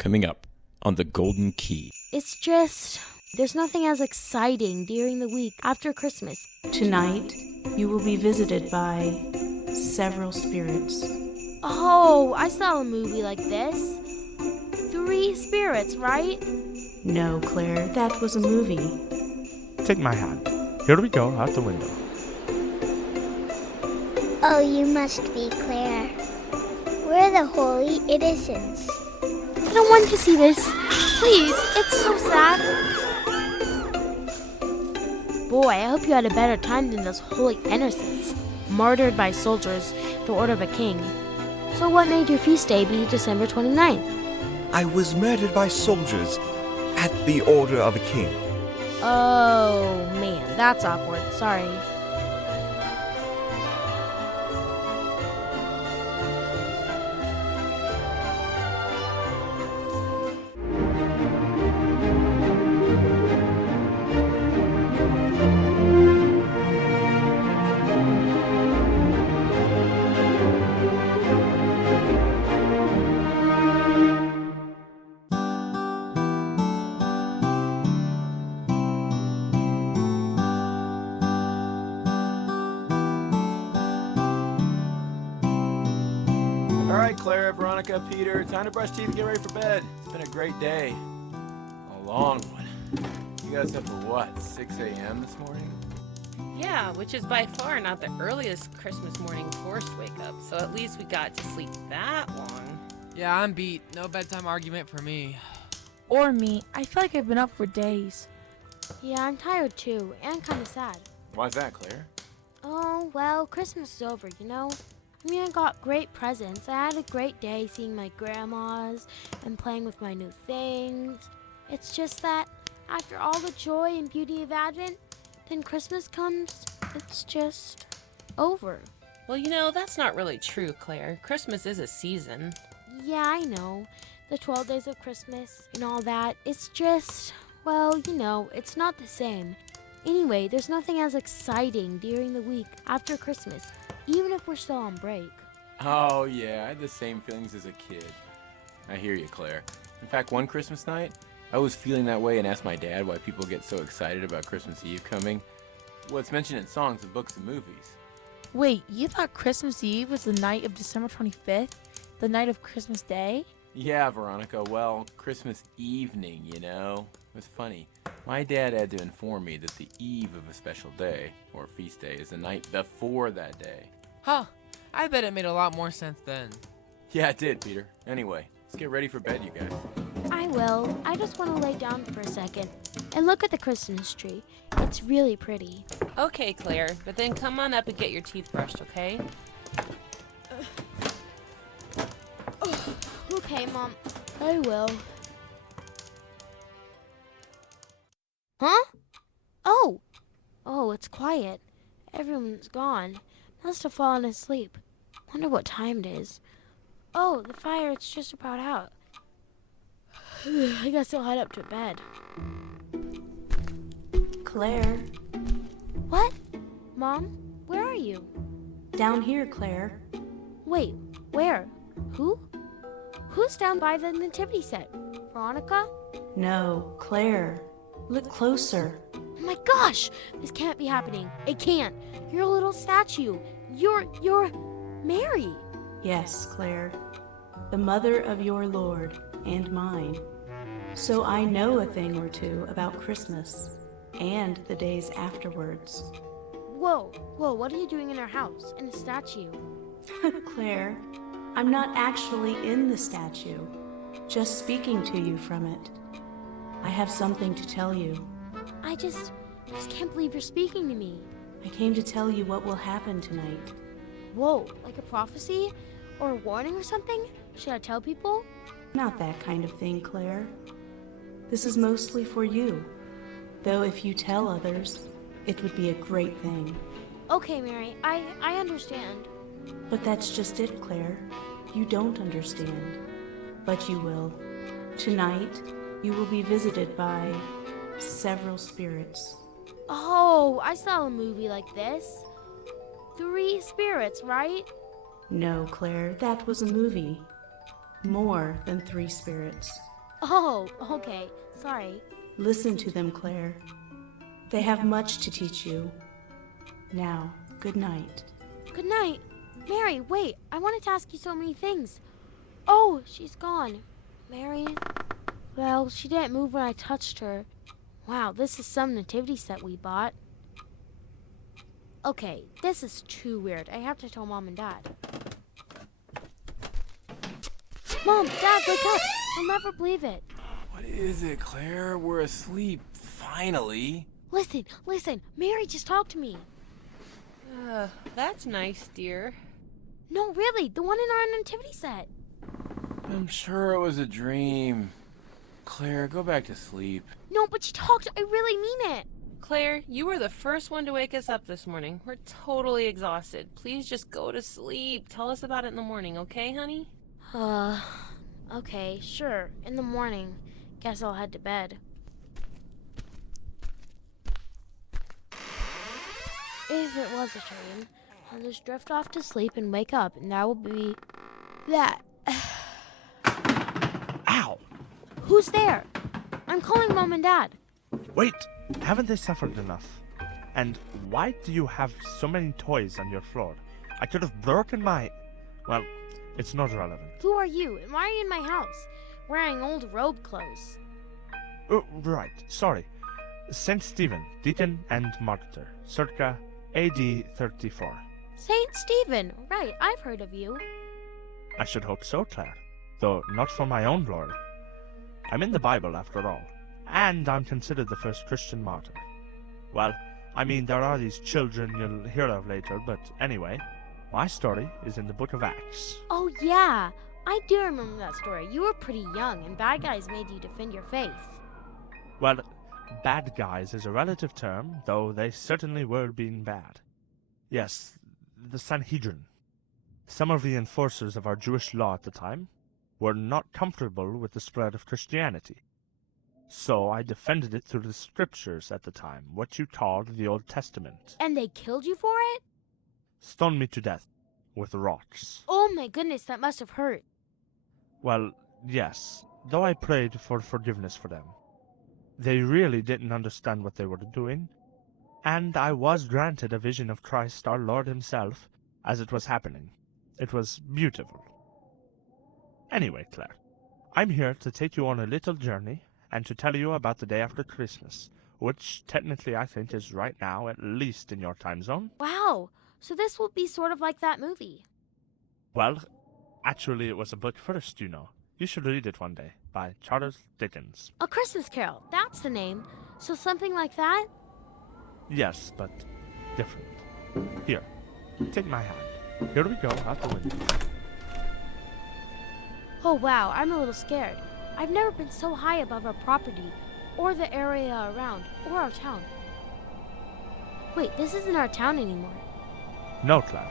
coming up on The Golden Key. It's just, there's nothing as exciting during the week after Christmas. Tonight, you will be visited by several spirits. Oh, I saw a movie like this. 3 spirits, right? No, Claire, that was a movie. Take my hand. Here we go, out the window. Oh, you must be Claire. We're the holy innocents. I don't want to see this. Please, it's so sad. Boy, I hope you had a better time than those holy innocents, martyred by soldiers, the order of a king. So what made your feast day be December 29th? I was murdered by soldiers at the order of a king. Oh, man, that's awkward. Sorry. All right, Claire, Veronica, Peter, time to brush teeth and get ready for bed. It's been a great day. A long one. You guys up for what, 6 a.m. this morning? Yeah, which is by far not the earliest Christmas morning forced wake up, so at least we got to sleep that long. Yeah, I'm beat. No bedtime argument for me. Or me. I feel like I've been up for days. Yeah, I'm tired too, and kind of sad. Why's that, Claire? Oh, well, Christmas is over, you know? I mean, I got great presents. I had a great day seeing my grandmas and playing with my new things. It's just that after all the joy and beauty of Advent, then Christmas comes, it's just over. Well, you know, that's not really true, Claire. Christmas is a season. Yeah, I know. The 12 days of Christmas and all that. It's just, well, you know, it's not the same. Anyway, there's nothing as exciting during the week after Christmas, even if we're still on break. Oh, yeah, I had the same feelings as a kid. I hear you, Claire. In fact, one Christmas night, I was feeling that way and asked my dad why people get so excited about Christmas Eve coming. Well, it's mentioned in songs and books and movies. Wait, you thought Christmas Eve was the night of December 25th? The night of Christmas Day? Yeah, Veronica, well, Christmas evening, you know? It was funny. My dad had to inform me that the eve of a special day, or feast day, is the night before that day. Huh. I bet it made a lot more sense then. Yeah, it did, Peter. Anyway, let's get ready for bed, you guys. I will. I just want to lay down for a second and look at the Christmas tree. It's really pretty. Okay, Claire, but then come on up and get your teeth brushed, okay? Okay, Mom. I will. Huh? Oh, it's quiet. Everyone's gone. Must have fallen asleep. Wonder what time it is. Oh, the fire, it's just about out. I guess I'll head up to bed. Claire, What? Mom? Where are you? down here, Claire. Wait, where? Who? Who's down by the nativity set? Veronica? No, Claire. Look closer. Oh my gosh! This can't be happening. It can't. You're a little statue. You're Mary. Yes, Claire. The mother of your Lord and mine. So I know a thing or two about Christmas and the days afterwards. Whoa, what are you doing in our house? In a statue? Claire, I'm not actually in the statue, just speaking to you from it. I have something to tell you. I just can't believe you're speaking to me. I came to tell you what will happen tonight. Whoa, like a prophecy? Or a warning or something? Should I tell people? Not that kind of thing, Claire. This is mostly for you. Though if you tell others, it would be a great thing. Okay, Mary, I understand. But that's just it, Claire. You don't understand. But you will. Tonight, you will be visited by several spirits. Oh, I saw a movie like this. 3 spirits, right? No, Claire, that was a movie. More than 3 spirits. Oh, okay. Sorry. Listen to them, Claire. They have much to teach you. Now, good night. Good night. Mary, wait. I wanted to ask you so many things. Oh, she's gone. Mary? Well, she didn't move when I touched her. Wow, this is some nativity set we bought. Okay, this is too weird. I have to tell Mom and Dad. Mom, Dad, wake up! You'll never believe it. What is it, Claire? We're asleep. Finally. Listen. Mary just talked to me. That's nice, dear. No, really, the one in our nativity set. I'm sure it was a dream. Claire, go back to sleep. No, but she talked. I really mean it. Claire, you were the first one to wake us up this morning. We're totally exhausted. Please just go to sleep. Tell us about it in the morning, okay, honey? Okay, sure. In the morning. Guess I'll head to bed. If it was a dream, I'll just drift off to sleep and wake up, and that will be that. Ow! Who's there? I'm calling Mom and Dad. Wait, haven't they suffered enough? And why do you have so many toys on your floor? I could have broken my... Well, it's not relevant. Who are you, and why are you in my house? Wearing old robe clothes. Oh, right, sorry. Saint Stephen, Deacon and Martyr, circa AD 34. Saint Stephen, right, I've heard of you. I should hope so, Claire. Though not for my own glory. I'm in the Bible, after all. And I'm considered the first Christian martyr. Well, I mean, there are these children you'll hear of later, but anyway, my story is in the book of Acts. Oh, yeah. I do remember that story. You were pretty young, and bad guys made you defend your faith. Well, bad guys is a relative term, though they certainly were being bad. Yes, the Sanhedrin. Some of the enforcers of our Jewish law at the time were not comfortable with the spread of Christianity. So I defended it through the scriptures at the time, what you called the Old Testament. And they killed you for it? Stoned me to death with rocks. Oh my goodness, that must have hurt. Well, yes, though I prayed for forgiveness for them. They really didn't understand what they were doing, and I was granted a vision of Christ our Lord himself as it was happening. It was beautiful. Anyway, Claire, I'm here to take you on a little journey and to tell you about the day after Christmas, which technically I think is right now, at least in your time zone. Wow, so this will be sort of like that movie. Well, actually it was a book first, you know. You should read it one day, by Charles Dickens. A Christmas Carol, that's the name. So something like that? Yes, but different. Here, take my hand. Here we go, out the window. Oh wow, I'm a little scared. I've never been so high above our property, or the area around, or our town. Wait, this isn't our town anymore. No, Claire.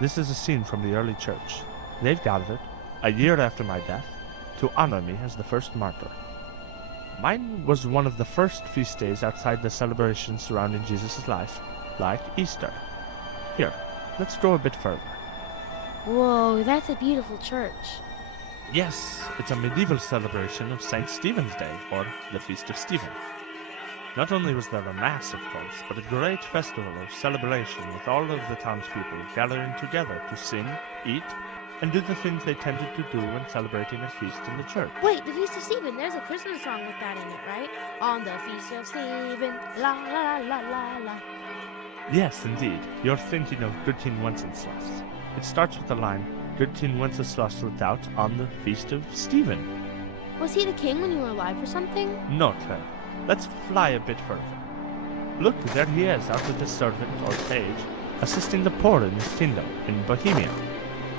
This is a scene from the early church. They've gathered, a year after my death, to honor me as the first martyr. Mine was one of the first feast days outside the celebrations surrounding Jesus' life, like Easter. Here, let's go a bit further. Whoa, that's a beautiful church. Yes, it's a medieval celebration of St. Stephen's Day, or the Feast of Stephen. Not only was there a mass, of course, but a great festival or celebration with all of the townspeople gathering together to sing, eat, and do the things they tended to do when celebrating a feast in the church. Wait, the Feast of Stephen, there's a Christmas song with that in it, right? On the Feast of Stephen, la la la la la. Yes, indeed. You're thinking of Good King Wenceslas. It starts with the line, Good King Wenceslas looked out on the Feast of Stephen. Was he the king when you were alive or something? No, Claire. Let's fly a bit further. Look, there he is, out with his servant, or page, assisting the poor in his kingdom, in Bohemia.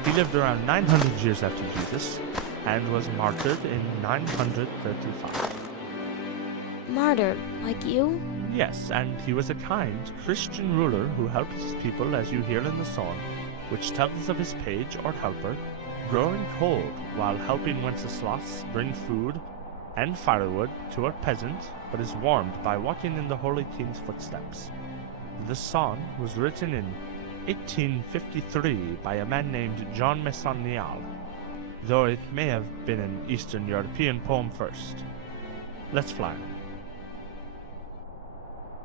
He lived around 900 years after Jesus, and was martyred in 935. Martyred, like you? Yes, and he was a kind Christian ruler who helped his people, as you hear in the song, which tells of his page or helper growing cold while helping Wenceslas bring food and firewood to a peasant, but is warmed by walking in the Holy King's footsteps. The song was written in 1853 by a man named John Messonnier. though it may have been an Eastern European poem first. Let's fly.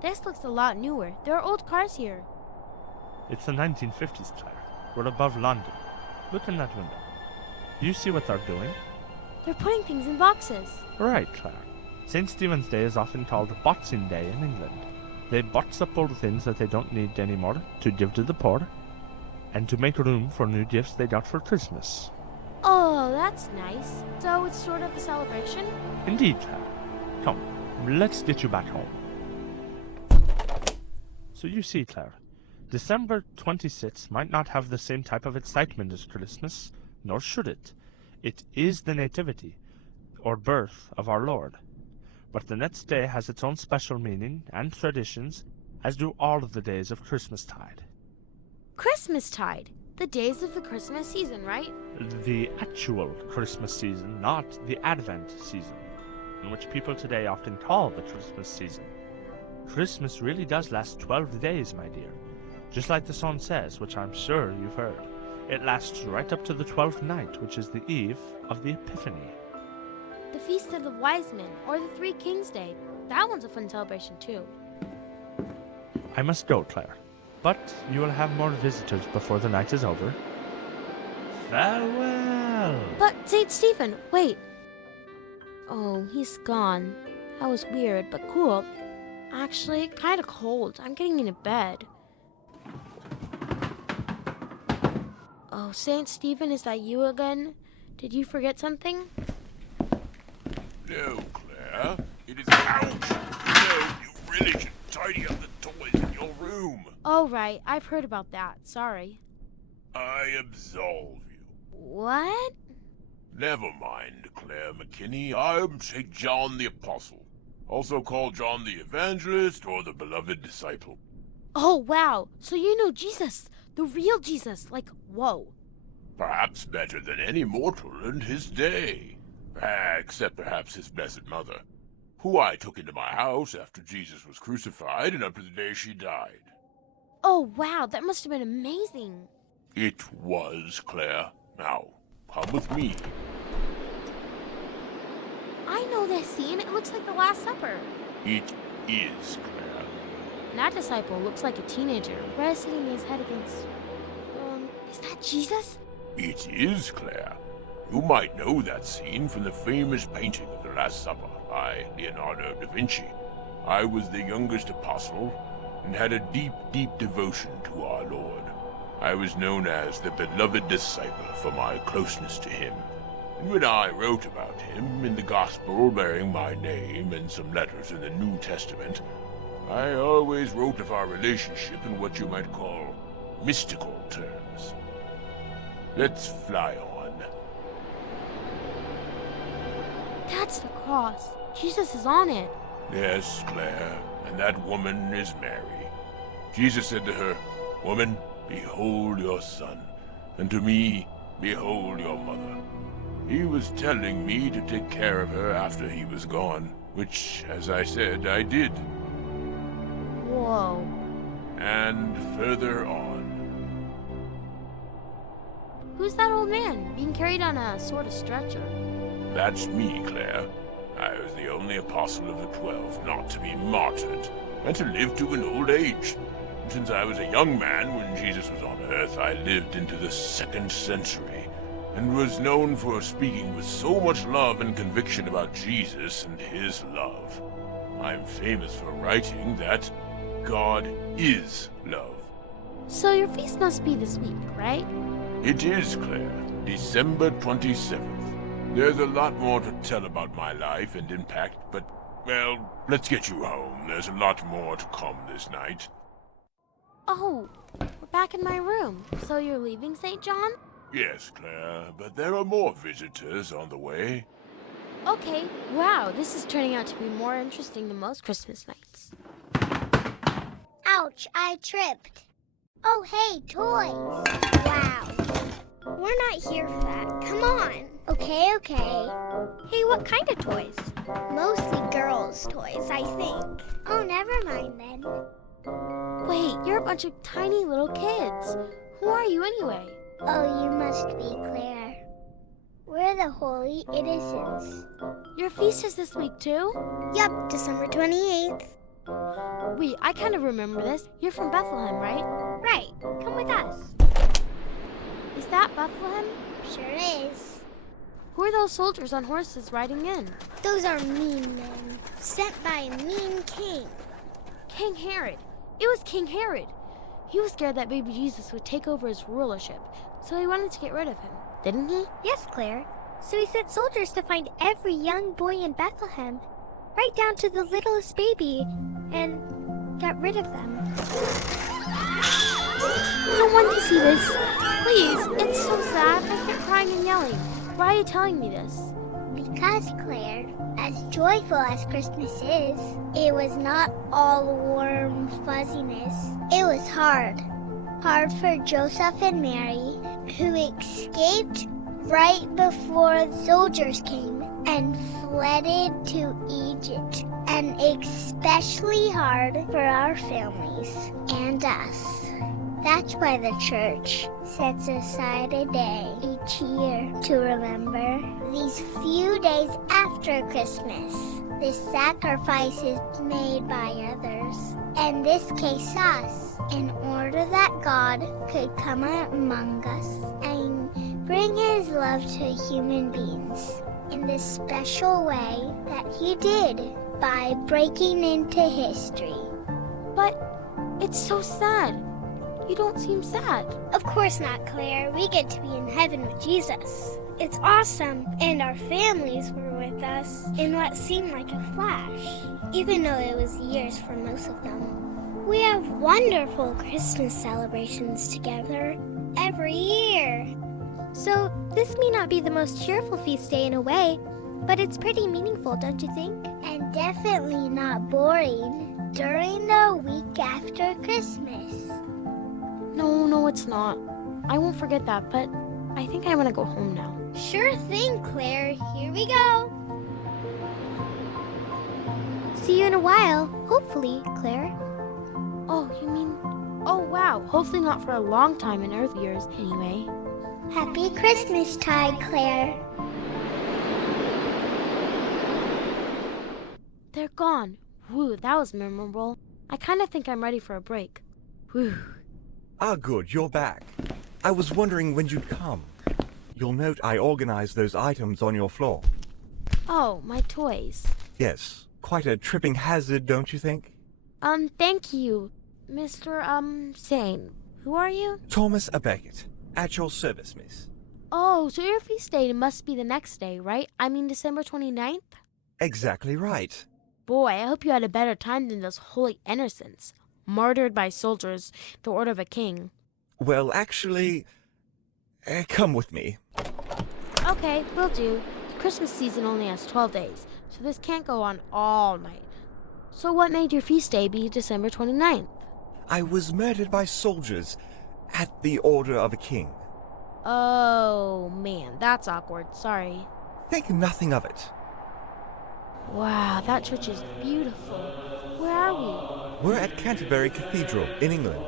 This looks a lot newer. There are old cars here. It's the 1950s, Claire. We're above London. Look in that window. Do you see what they're doing? They're putting things in boxes. Right, Claire. St. Stephen's Day is often called Boxing Day in England. They box up old things that they don't need anymore to give to the poor, and to make room for new gifts they got for Christmas. Oh, that's nice. So it's sort of a celebration? Indeed, Claire. Come, let's get you back home. So you see, Claire, December 26th might not have the same type of excitement as Christmas, nor should it. It is the nativity, or birth, of our Lord. But the next day has its own special meaning and traditions, as do all of the days of Christmastide. Christmastide? The days of the Christmas season, right? The actual Christmas season, not the Advent season, in which people today often call the Christmas season. Christmas really does last 12 days, my dear. Just like the song says, which I'm sure you've heard. It lasts right up to the 12th night, which is the eve of the Epiphany. The Feast of the Wise Men, or the Three Kings Day. That one's a fun celebration, too. I must go, Claire. But you will have more visitors before the night is over. Farewell! But, St. Stephen, wait. Oh, he's gone. That was weird, but cool. Actually, kind of cold. I'm getting into bed. Oh, St. Stephen, is that you again? Did you forget something? No, Claire. It is... Ouch! No, you really should tidy up the toys in your room. Oh, right. I've heard about that. Sorry. I absolve you. What? Never mind, Claire McKinney. I'm St. John the Apostle, also called John the Evangelist or the Beloved Disciple. Oh, wow. So you know Jesus. The real Jesus. Like, whoa. Perhaps better than any mortal in his day. Except perhaps his Blessed Mother, who I took into my house after Jesus was crucified and up to the day she died. Oh, wow. That must have been amazing. It was, Claire. Now, come with me. I know this scene. It looks like the Last Supper. It is, Claire. That disciple looks like a teenager, resting his head against... is that Jesus? It is, Claire. You might know that scene from the famous painting of the Last Supper by Leonardo da Vinci. I was the youngest apostle and had a deep, deep devotion to our Lord. I was known as the Beloved Disciple for my closeness to him. And when I wrote about him in the Gospel bearing my name and some letters in the New Testament, I always wrote of our relationship in what you might call mystical terms. Let's fly on. That's the cross. Jesus is on it. Yes, Claire, and that woman is Mary. Jesus said to her, "Woman, behold your son, and to me, behold your mother." He was telling me to take care of her after he was gone, which, as I said, I did. Whoa. And further on. Who's that old man being carried on a sort of stretcher? That's me, Claire. I was the only apostle of the 12 not to be martyred, and to live to an old age. And since I was a young man when Jesus was on earth, I lived into the 2nd century, and was known for speaking with so much love and conviction about Jesus and his love. I'm famous for writing that God is love. So your feast must be this week, right? It is, Claire. December 27th. There's a lot more to tell about my life and impact, but, well, let's get you home. There's a lot more to come this night. Oh, we're back in my room. So you're leaving, St. John? Yes, Claire, but there are more visitors on the way. Okay, wow, this is turning out to be more interesting than most Christmas nights. Ouch, I tripped. Oh, hey, toys. Wow. We're not here for that. Come on. Okay. Hey, what kind of toys? Mostly girls' toys, I think. Oh, never mind then. Wait, you're a bunch of tiny little kids. Who are you anyway? Oh, you must be Claire. We're the Holy Innocents. Your feast is this week too? Yup, December 28th. Wait, I kind of remember this. You're from Bethlehem, right? Right, come with us. Is that Bethlehem? Sure is. Who are those soldiers on horses riding in? Those are mean men, sent by a mean king. King Herod. It was King Herod. He was scared that baby Jesus would take over his rulership, so he wanted to get rid of him, didn't he? Yes, Claire. So he sent soldiers to find every young boy in Bethlehem, right down to the littlest baby, and got rid of them. I don't want to see this. Please, it's so sad. I keep crying and yelling. Why are you telling me this? Because, Claire, as joyful as Christmas is, it was not all warm fuzziness. It was hard. Hard for Joseph and Mary, who escaped right before the soldiers came and fled to Egypt. And especially hard for our families and us. That's why the church sets aside a day each year to remember these few days after Christmas, the sacrifices made by others, in this case us, in order that God could come among us and bring his love to human beings in this special way that he did by breaking into history. But it's so sad. You don't seem sad. Of course not, Claire. We get to be in heaven with Jesus. It's awesome, and our families were with us in what seemed like a flash, even though it was years for most of them. We have wonderful Christmas celebrations together every year. So this may not be the most cheerful feast day in a way, but it's pretty meaningful, don't you think? And definitely not boring during the week after Christmas. No, it's not. I won't forget that, but I think I want to go home now. Sure thing, Claire. Here we go. See you in a while, hopefully, Claire. Oh, you mean... Oh, wow. Hopefully not for a long time in Earth years, anyway. Happy Christmastide, Claire. They're gone. Whew, that was memorable. I kind of think I'm ready for a break. Whew. Ah, good, you're back. I was wondering when you'd come. You'll note I organized those items on your floor. Oh, my toys. Yes, quite a tripping hazard, don't you think? Thank you, Mr. Sane. Who are you? Thomas A. Beckett, at your service, miss. Oh, so your feast day must be the next day, right? I mean December 29th? Exactly right. Boy, I hope you had a better time than those holy innocents. Martyred by soldiers, the order of a king. Well, actually, come with me. Okay, will do. The Christmas season only has 12 days, so this can't go on all night. So what made your feast day be December 29th? I was murdered by soldiers at the order of a king. Oh, man, that's awkward. Sorry. Think nothing of it. Wow, that church is beautiful. Where are we? We're at Canterbury Cathedral in England,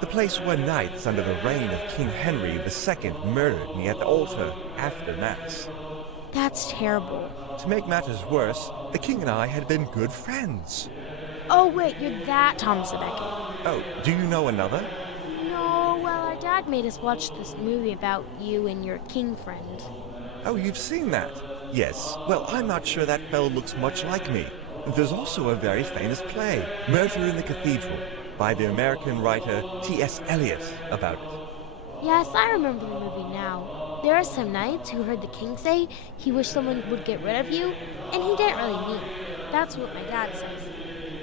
the place where knights under the reign of King Henry II murdered me at the altar after Mass. That's terrible. To make matters worse, the king and I had been good friends. Oh, wait, you're that Thomas A. Beckett. Oh, do you know another? No, well, our dad made us watch this movie about you and your king friend. Oh, you've seen that? Yes. Well, I'm not sure that fellow looks much like me. There's also a very famous play, Murder in the Cathedral, by the American writer T.S. Eliot, about it. Yes, I remember the movie now. There are some knights who heard the king say he wished someone would get rid of you, and he didn't really mean it. That's what my dad says.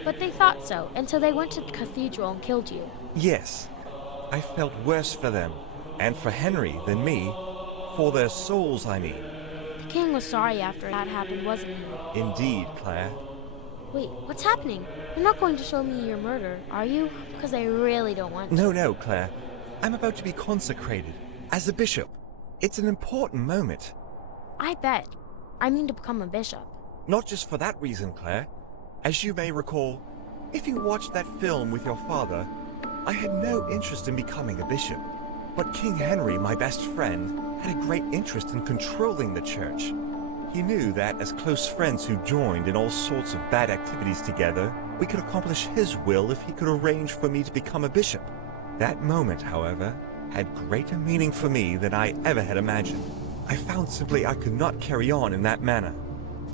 But they thought so, and so they went to the cathedral and killed you. Yes. I felt worse for them, and for Henry than me. For their souls, I mean. The king was sorry after that happened, wasn't he? Indeed, Claire. Wait, what's happening? You're not going to show me your murder, are you? Because I really don't want to. No, Claire. I'm about to be consecrated as a bishop. It's an important moment. I bet. I mean to become a bishop. Not just for that reason, Claire. As you may recall, if you watched that film with your father, I had no interest in becoming a bishop. But King Henry, my best friend, had a great interest in controlling the church. He knew that as close friends who joined in all sorts of bad activities together, we could accomplish his will if he could arrange for me to become a bishop. That moment, however, had greater meaning for me than I ever had imagined. I found simply I could not carry on in that manner.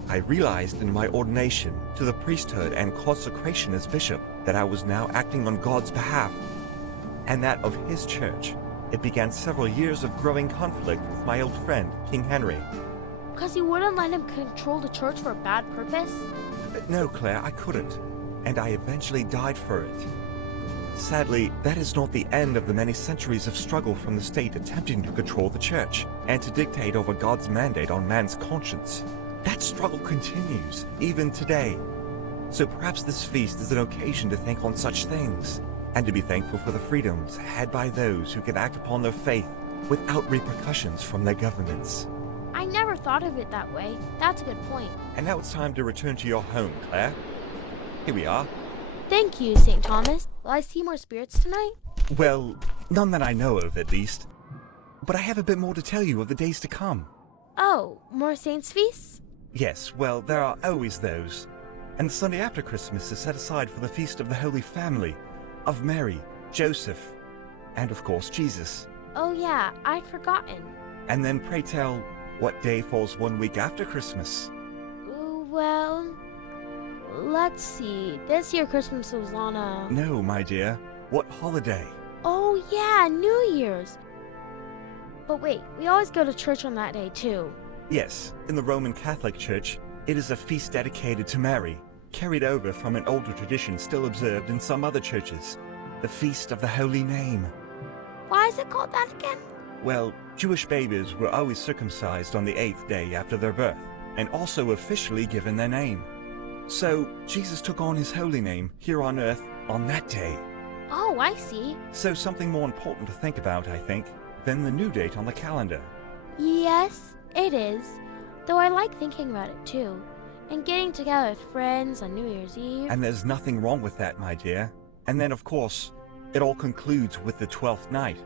I realized in my ordination to the priesthood and consecration as bishop that I was now acting on God's behalf, and that of his church. It began several years of growing conflict with my old friend, King Henry. Because you wouldn't let him control the church for a bad purpose? No, Claire, I couldn't, and I eventually died for it. Sadly, that is not the end of the many centuries of struggle from the state attempting to control the church and to dictate over God's mandate on man's conscience. That struggle continues, even today. So perhaps this feast is an occasion to think on such things, and to be thankful for the freedoms had by those who can act upon their faith without repercussions from their governments. I never thought of it that way. That's a good point. And now it's time to return to your home, Claire. Here we are. Thank you, St. Thomas. Will I see more spirits tonight? Well, none that I know of, at least. But I have a bit more to tell you of the days to come. Oh, more saints' feasts? Yes, well, there are always those. And the Sunday after Christmas is set aside for the Feast of the Holy Family, of Mary, Joseph, and of course Jesus. Oh yeah, I'd forgotten. And then pray tell, what day falls 1 week after Christmas? Well, let's see. This year Christmas was on a... No, my dear. What holiday? Oh yeah, New Year's. But wait, we always go to church on that day too. Yes, in the Roman Catholic Church, it is a feast dedicated to Mary, carried over from an older tradition still observed in some other churches, the Feast of the Holy Name. Why is it called that again? Well, Jewish babies were always circumcised on the 8th day after their birth, and also officially given their name. So, Jesus took on his holy name here on earth on that day. Oh, I see. So something more important to think about, I think, than the new date on the calendar. Yes, it is. Though I like thinking about it too. And getting together with friends on New Year's Eve. And there's nothing wrong with that, my dear. And then, of course, it all concludes with the 12th night.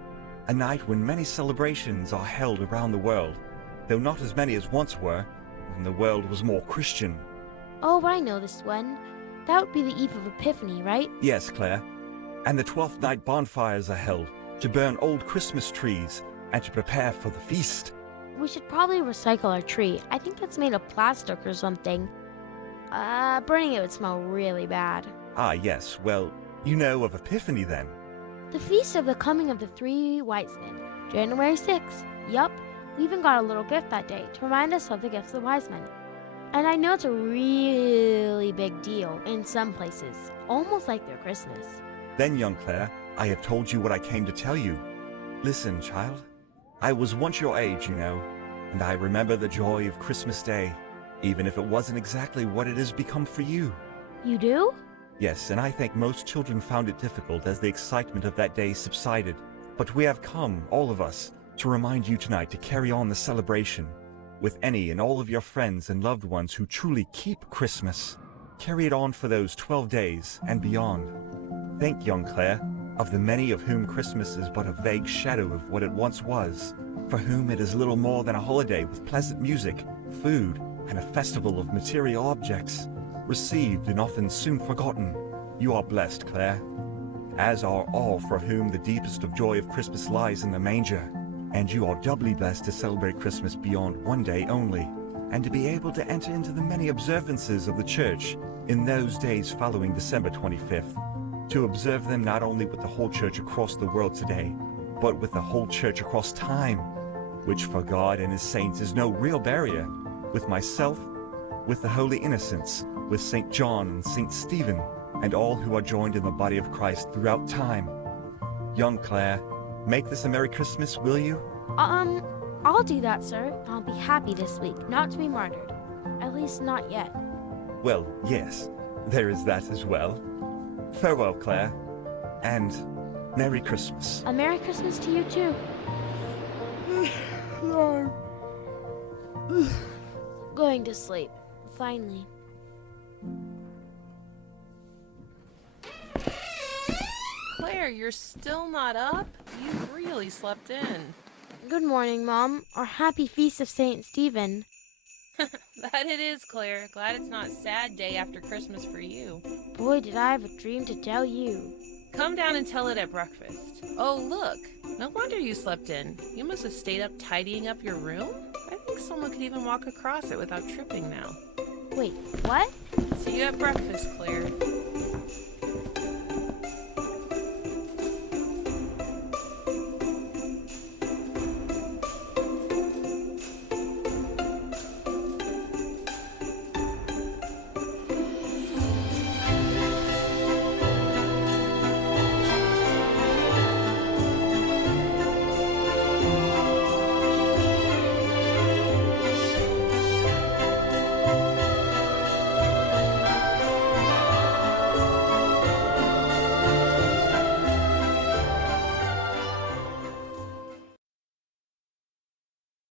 A night when many celebrations are held around the world, though not as many as once were, when the world was more Christian. Oh, I know this one. That would be the Eve of Epiphany, right? Yes, Claire. And the 12th night bonfires are held to burn old Christmas trees and to prepare for the feast. We should probably recycle our tree. I think it's made of plastic or something. Burning it would smell really bad. Ah, yes. Well, you know of Epiphany then. The Feast of the Coming of the Three Wise Men, January 6th. Yup, we even got a little gift that day to remind us of the gifts of the wise men. And I know it's a really big deal in some places, almost like their Christmas. Then, young Claire, I have told you what I came to tell you. Listen, child. I was once your age, you know, and I remember the joy of Christmas Day, even if it wasn't exactly what it has become for you. You do? Yes, and I think most children found it difficult as the excitement of that day subsided. But we have come, all of us, to remind you tonight to carry on the celebration. With any and all of your friends and loved ones who truly keep Christmas. Carry it on for those 12 days and beyond. Think, young Claire, of the many of whom Christmas is but a vague shadow of what it once was, for whom it is little more than a holiday with pleasant music, food, and a festival of material objects, received and often soon forgotten. You are blessed, Claire, as are all for whom the deepest of joy of Christmas lies in the manger. And you are doubly blessed to celebrate Christmas beyond one day only, and to be able to enter into the many observances of the Church in those days following December 25th, to observe them not only with the whole Church across the world today, but with the whole Church across time, which for God and His saints is no real barrier, with myself, with the Holy Innocents, with St. John and St. Stephen, and all who are joined in the body of Christ throughout time. Young Claire, make this a Merry Christmas, will you? I'll do that, sir. I'll be happy this week not to be martyred. At least not yet. Well, yes, there is that as well. Farewell, Claire, and Merry Christmas. A Merry Christmas to you, too. Going to sleep, finally. Claire, you're still not up? You really slept in. Good morning, Mom, or happy feast of St. Stephen. That it is, Claire. Glad it's not sad day after Christmas for you. Boy, did I have a dream to tell you. Come down and tell it at breakfast. Oh, look. No wonder you slept in. You must have stayed up tidying up your room? I think someone could even walk across it without tripping now. Wait, what? See you at breakfast, Claire.